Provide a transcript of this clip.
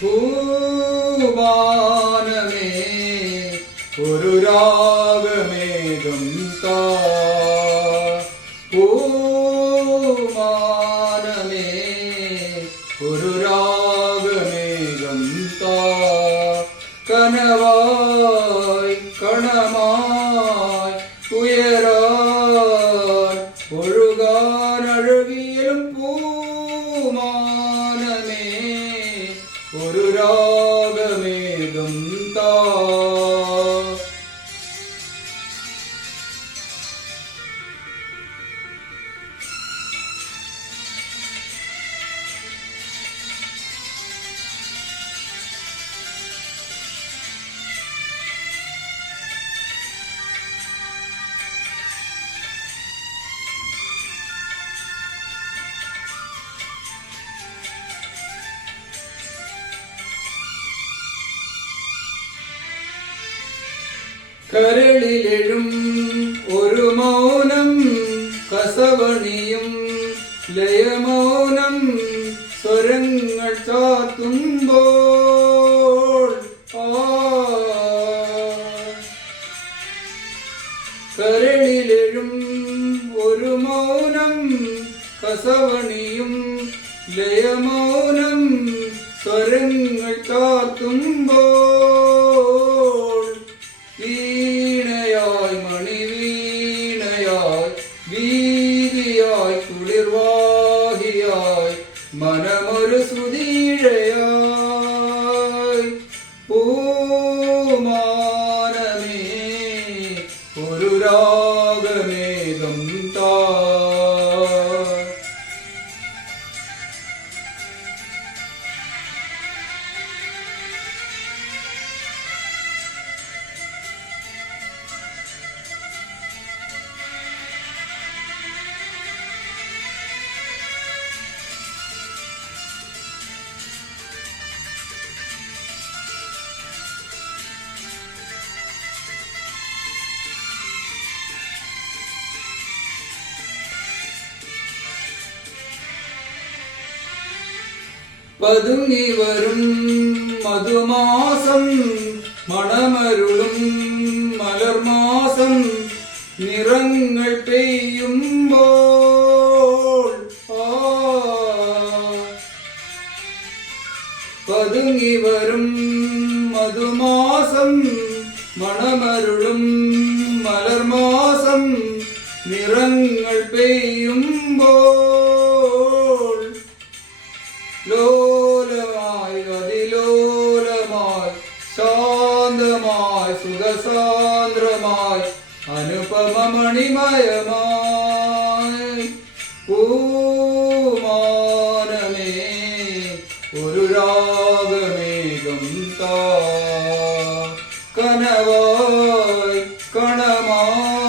പൂമാനമേ ഒരു രാഗമേഘം താ. പൂമാനമേ ഒരു രാഗമേഘം താ. കനവായി കണമായി ഉയരാൻ ഒഴുകാൻ അഴകിലും പൂമാനമേ ഒരു രാഗമേഘം താ. കരളിലെഴും ഒരു മൗനം കസവണിയും ലയമൗനം സ്വരങ്ങൾ ചാത്തുമ്പോൾ കരളിലെഴും ഒരു മൗനം കസവണിയും ലയമൗനം സ്വരങ്ങൾ ചാത്തുമ്പോൾ വീണയായി മണിവീണയായി വീതിയായി കുളിർവാഹിയായി മനമൊരു സുധീഴയായി പൂമാനമേ ഒരു രാഗമേഘം താ. പതുങ്ങി വരും മധുമാസം മണമരുളും മലർമാസം നിറങ്ങൾ പെയ്യുമ്പോൾ പതുങ്ങി വരും മധുമാസം മണമരുളും മലർമാസം നിറങ്ങൾ പെയ്യുമ്പോൾ ലോലമായി അതിലോലമായി ശാന്തമായി സുഖസാന്ദ്രമായി അനുപമ മണിമയമായി പൂമാനമേ ഒരു രാഗമേഘം താ. കനവായി കണമായി